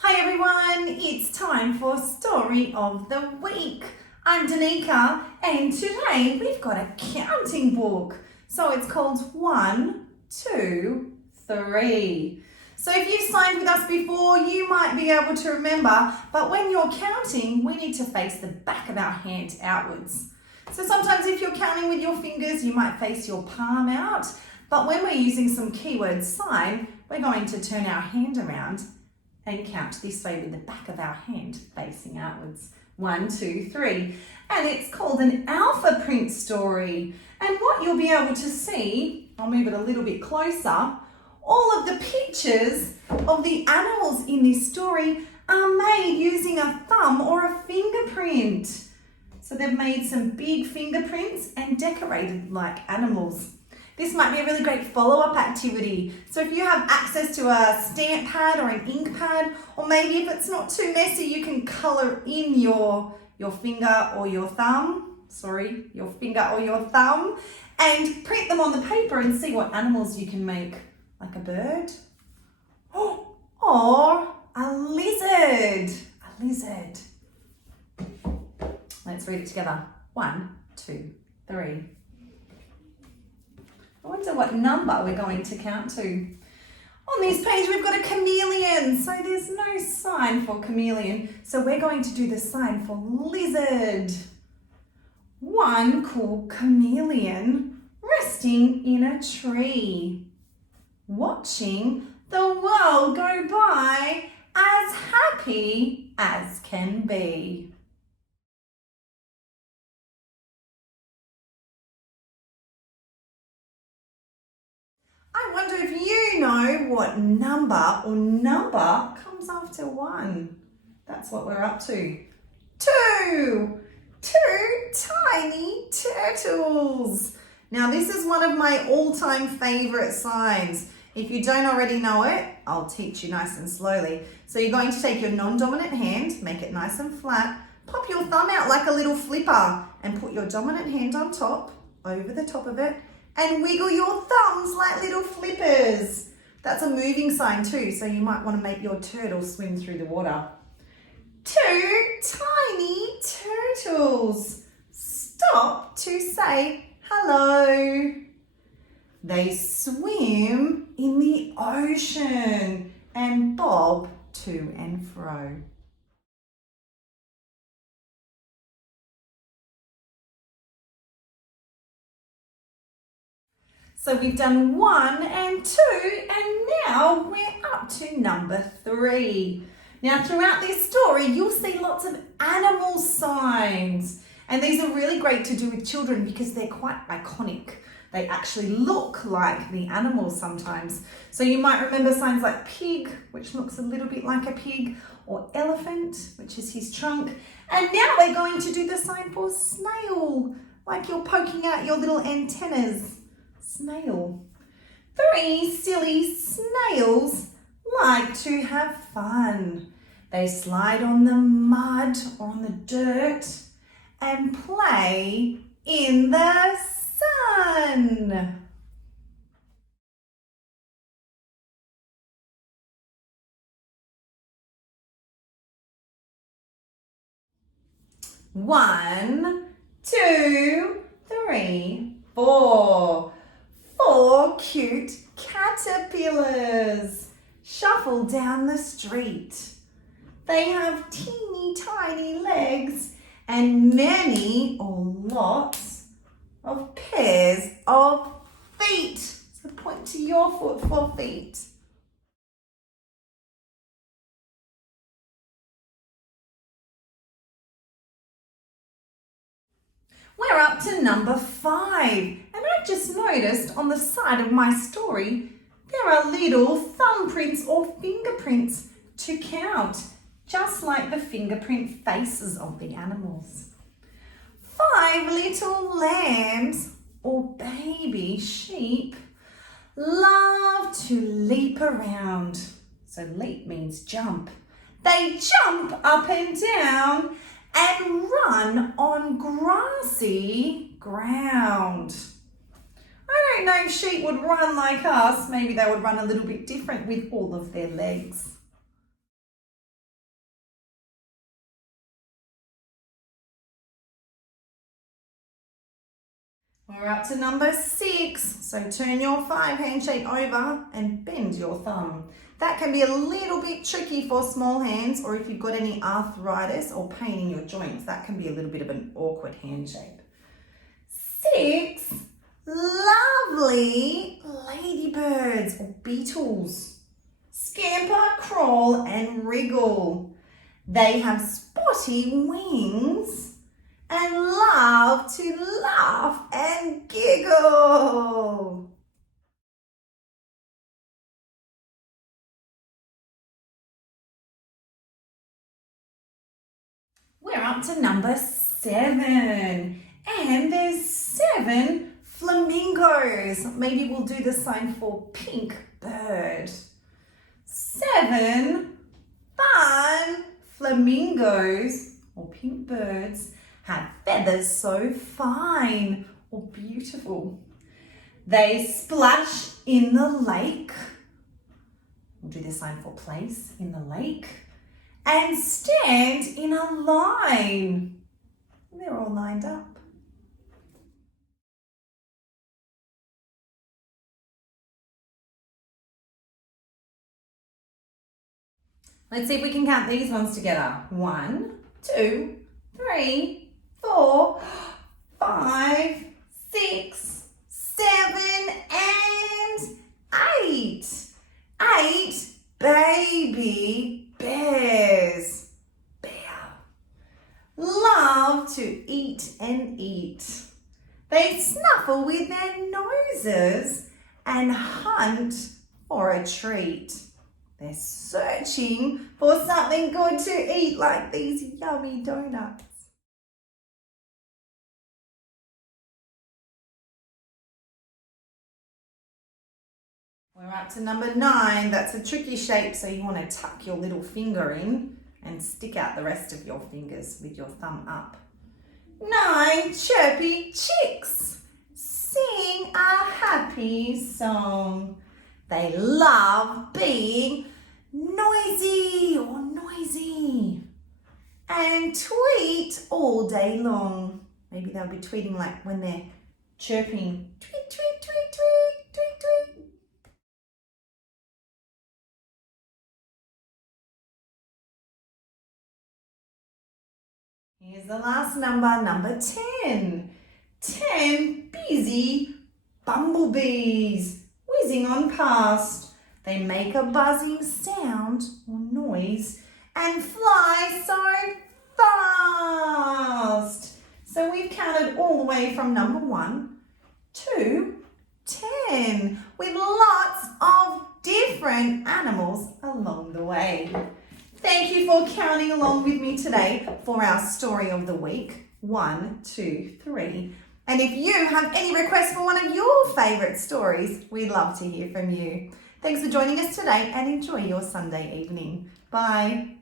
Hi everyone, it's time for Story of the Week. I'm Danica and today we've got a counting book. So it's called 1, 2, 3. So if you've signed with us before, you might be able to remember, but when you're counting, we need to face the back of our hand outwards. So sometimes if you're counting with your fingers, you might face your palm out, but when we're using some keyword sign, we're going to turn our hand around and count this way with the back of our hand facing outwards. 1, 2, 3. And it's called an alpha print story. And what you'll be able to see, I'll move it a little bit closer, all of the pictures of the animals in this story are made using a thumb or a fingerprint. So they've made some big fingerprints and decorated like animals. This might be a really great follow-up activity. So if you have access to a stamp pad or an ink pad, or maybe if it's not too messy, you can colour in your finger or your thumb, and print them on the paper and see what animals you can make, like a bird, or a lizard. Let's read it together. 1, 2, 3. I wonder what number we're going to count to. On this page, we've got a chameleon, so there's no sign for chameleon. So we're going to do the sign for lizard. One cool chameleon resting in a tree, watching the world go by as happy as can be. I wonder if you know what number comes after 1. That's what we're up to. 2. 2 tiny turtles. Now this is one of my all-time favorite signs. If you don't already know it, I'll teach you nice and slowly. So you're going to take your non-dominant hand, make it nice and flat, pop your thumb out like a little flipper and put your dominant hand on top, over the top of it, and wiggle your thumbs like little flippers. That's a moving sign too, so you might want to make your turtle swim through the water. 2 tiny turtles stop to say hello. They swim in the ocean and bob to and fro. So we've done 1 and 2, and now we're up to number 3. Now throughout this story, you'll see lots of animal signs. And these are really great to do with children because they're quite iconic. They actually look like the animals sometimes. So you might remember signs like pig, which looks a little bit like a pig, or elephant, which is his trunk. And now we're going to do the sign for snail, like you're poking out your little antennas. Snail. 3 silly snails like to have fun. They slide on the mud or on the dirt and play in the sun. One, 2, 3, 4. 4 cute caterpillars shuffle down the street. They have teeny tiny legs and many or lots of pairs of feet. So point to your foot for feet. We're up to number 5, and I just noticed on the side of my story there are little thumbprints or fingerprints to count, just like the fingerprint faces of the animals. 5 little lambs or baby sheep love to leap around. So leap means jump. They jump up and down and run on grassy ground. I don't know if sheep would run like us. Maybe they would run a little bit different with all of their legs. We're up to number 6. So turn your 5 handshake over and bend your thumb. That can be a little bit tricky for small hands, or if you've got any arthritis or pain in your joints, that can be a little bit of an awkward handshake. 6 lovely ladybirds or beetles. Scamper, crawl and wriggle. They have spotty wings and love to laugh and giggle. We're up to number 7, and there's 7 flamingos. Maybe we'll do the sign for pink bird. 7 fun flamingos or pink birds have feathers so fine or beautiful. They splash in the lake. We'll do the sign for place in the lake. And stand in a line. They're all lined up. Let's see if we can count these ones together. 1, 2, 3, 4, 5, 6, 7, and 8. 8 baby bears. Bear. Love to eat and eat. They snuffle with their noses and hunt for a treat. They're searching for something good to eat, like these yummy donuts. We're up to number 9. That's a tricky shape, so you want to tuck your little finger in and stick out the rest of your fingers with your thumb up. 9 chirpy chicks sing a happy song. They love being noisy or noisy and tweet all day long. Maybe they'll be tweeting like when they're chirping. Tweet, tweet, tweet, tweet, tweet, tweet. Here's the last number, number 10. 10 busy bumblebees whizzing on past. They make a buzzing sound or noise and fly so fast. So we've counted all the way from number 1 to 10 with lots of different animals along the way. Thank you for counting along with me today for our story of the week. 1, 2, 3. And if you have any requests for one of your favourite stories, we'd love to hear from you. Thanks for joining us today and enjoy your Sunday evening. Bye.